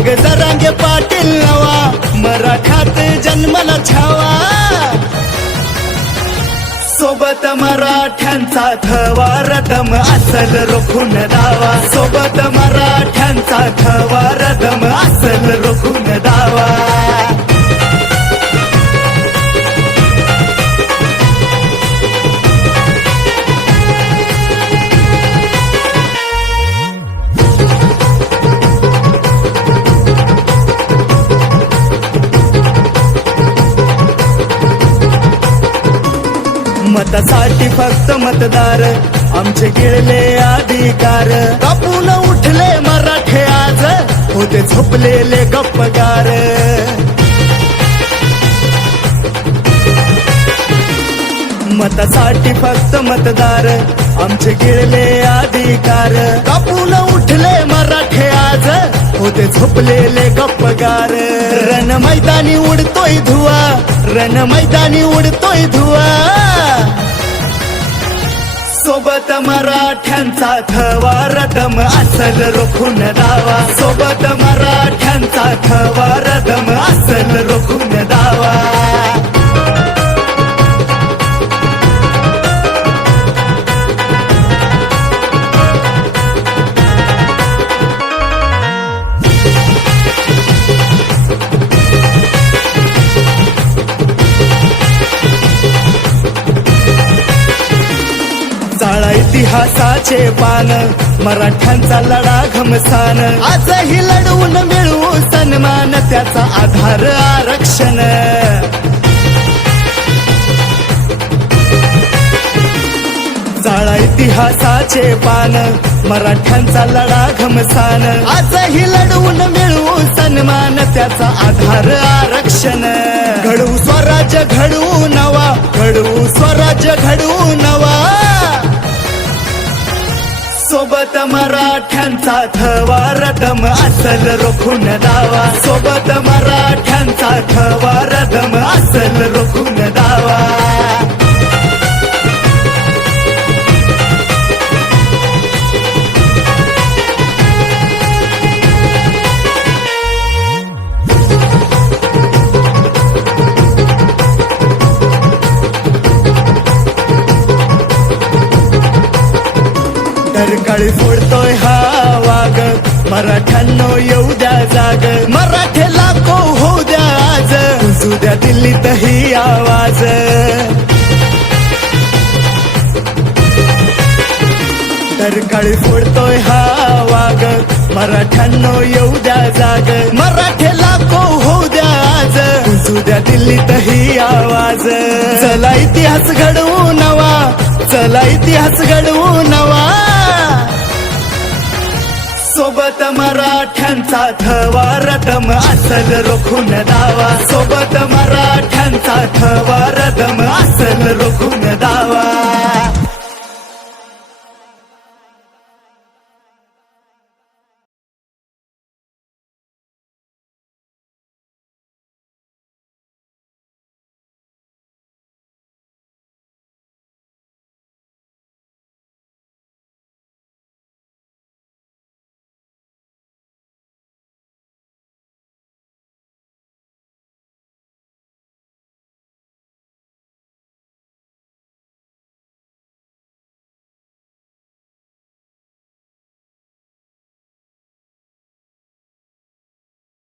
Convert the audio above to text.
वाघ जरांगे पाटील नवा, मराठात जन्मला छावा, सोबत मराठ्यांचा थवा, रदम असल रोखून दावा, सोबत मराठ्यांचा थवा, रदम असल रोखून दावा. मतासाठी फक्त मतदार, आमचे गिळले अधिकार, कापून उठले मराठे आज, होते झोपलेले गप्पगार. मतासाठी फक्त मतदार, आमचे गिळले अधिकार, कापून उठले मराठे आज, होते झोपलेले गप्पगार. रण मैदानी उडतोय धुवा, रण मैदानी उडतोय धुवा, सोबत मराठ्यांचा थवा, रदम असल रोखून दावा, सोबत मराठ्यांचा थवा, रदम असल रोखून दावा. चाळा इतिहासाचे पान, मराठ्यांचा लढा घमसान, आजही लढवून मिळवू सन्मान, त्याचा आधार आरक्षण. चाळा इतिहासाचे पान, मराठ्यांचा लढा घमसान, आजही लढवून मिळवू सन्मान, त्याचा आधार आरक्षण. घडवू स्वराज्य घडवू नवा, घडवू स्वराज्य घडवू नवा, सोबत मराठ्यांचा थवा, रदम असल रोखून दावा, सोबत मराठ्यांचा थवा, रदम असल रोखून दावा. काळी फोडतोय हा वाघ, मराठ्यांनो येऊ द्या जाग, मराठे लाखो होऊ द्या आज, गुंजू द्या दिल्लीत ही आवाज. काळी फोडतोय हा वाघ, मराठ्यांनो येऊ द्या जाग, मराठे लाखो होऊ द्या आज, गुंजू द्या दिल्लीत ही आवाज. चला इतिहास घडवू नवा, चला इतिहास घडवू नवा, सोबत मराठ्यांचा थवा, रदम असल रोखून दावा, सोबत मराठ्यांचा थवा, रदम असल रोखून दावा.